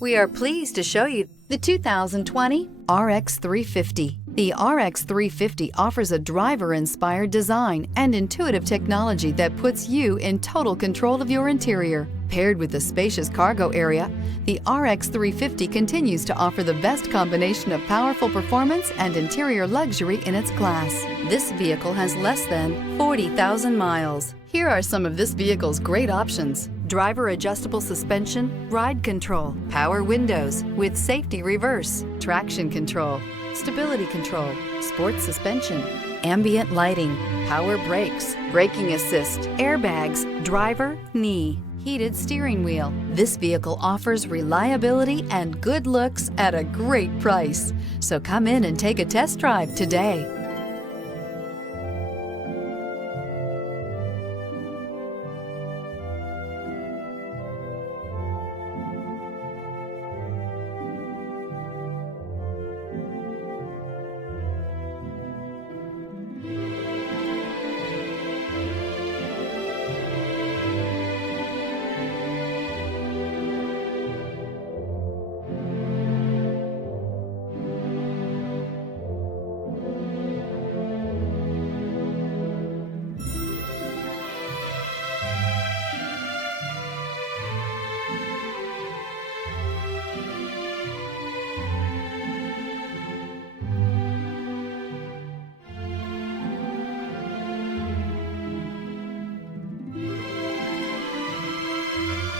We are pleased to show you the 2020 RX 350. The RX 350 offers a driver-inspired design and intuitive technology that puts you in total control of your interior. Paired with a spacious cargo area, the RX 350 continues to offer the best combination of powerful performance and interior luxury in its class. This vehicle has less than 40,000 miles. Here are some of this vehicle's great options: driver adjustable suspension, ride control, power windows with safety reverse, traction control, stability control, sports suspension, ambient lighting, power brakes, braking assist, airbags, driver, knee, heated steering wheel. This vehicle offers reliability and good looks at a great price. So come in and take a test drive today.